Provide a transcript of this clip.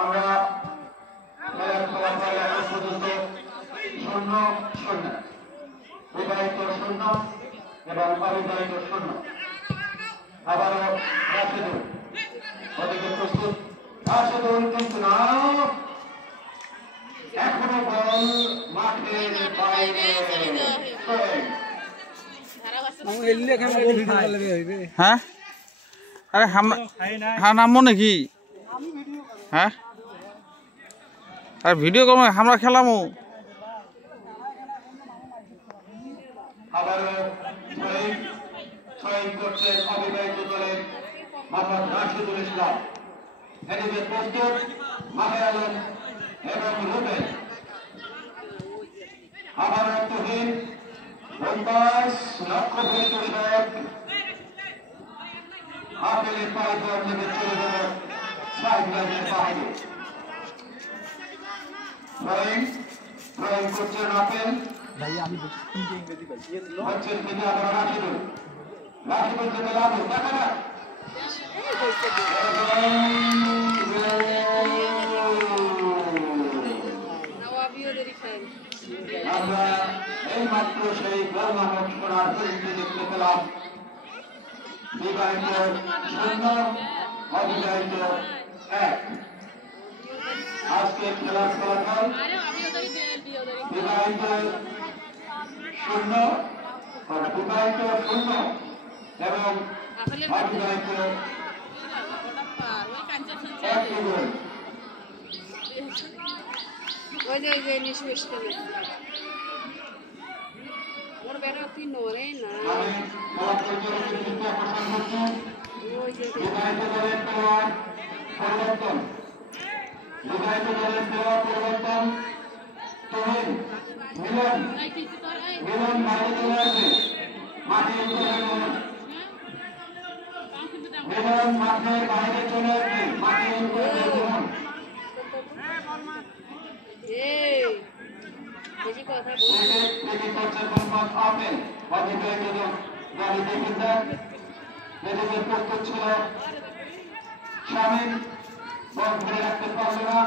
আমরা খেলার ফলাফল এখন পর্যন্ত 0-0 বিবাহিত 0 এবং অবিবাহিত 0। আবারও রাশেদুল ওদিকে প্রস্তুত, রাশেদুল কিন্তু না, এখনো বল মাঠের বাইরে। হ্যাঁ আরে হ্যাঁ নামবো নাকি? হ্যাঁ আর ভিডিও করবো আমরা খেলামো। আবারও ছয় করছেন অবিবাহিত দলের মোহাম্মদ রাশেদুল ইসলাম। এদিকে প্রস্তুত মাহে আলম এবং রুবেল। আবারও তুহিন বন্দাস লক্ষ্য ভূমিত শট, আপেলের পায়ে বল নেমে চলে গেল সাইড লাইনের বাইরে। থ্রোয়িং করছেন আপেল, হচ্ছেন থেকে আবার রাশিদুল, রাশিদুল থেকে লাভু, দেখা যাক আমরা এই মাত্র সেই গোল নামক সোনার হরিণটি দেখতে পেলাম। বিবাহিত 0 অবিবাহিত 1। আজকে খেলার ফলাফল বিবাহিত 0 এবং অবিবাহিত 1 গোল। পরিবর্তন বিবাহিত দলের খেলোয়াড় পরিবর্তন, তুহিন মিলন বাইরে চলে আসে, মাঠে মিলন মাঠের বাইরে চলে আসবে, মাঠে মিলন আপেল অবিবাহিত দল ডিফেন্ডার। এদিকে প্রস্তুত ছিল শামিম, বল ধরে রাখতে পারবে না।